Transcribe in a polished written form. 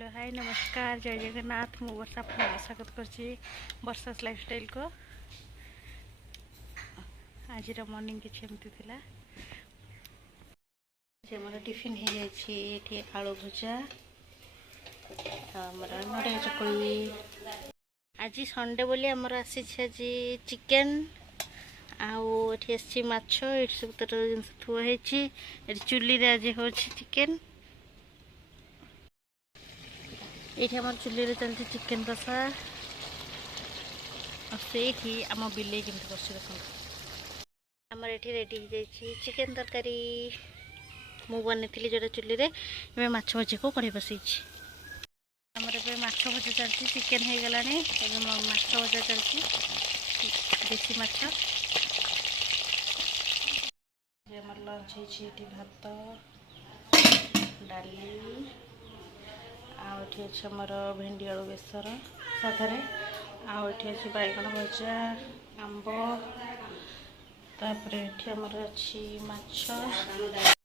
Hello hi नमस्कार जय जगन्नाथ मु वर्षा पुनः स्वागत करछि वर्षास लाइफस्टाइल को। आज मॉर्निंग किछि एमती थिला जे मोर टिफिन हे जाय छि एठी आलू भजा हमर नडे चकुली। आज संडे बोली हमर आसी छै जी चिकन आउ एठी आसी माछो एठी सब तरह जिंस थुआ हे छि एठी चुल्ली रे आज हो छि चिकन। ये आम चुल्ली रे चलती चिकेन कषा से आम बिले कमी बस देख आमर ये रेडी हो जाए चिकेन तरकारी मु बनी जो चुल्ली रे माछ भजी को कड़े बसई आमर माछ भजा चलती चिकेन हो गला माछ भजा चलती देसी माछ। आमर लंच होती भात डाली आउठी अच्छे मोर भेंडी आलू बेसर साधारे आउठी अच्छे बैगन भजा आंब तापर एठी हमर अच्छी माछ।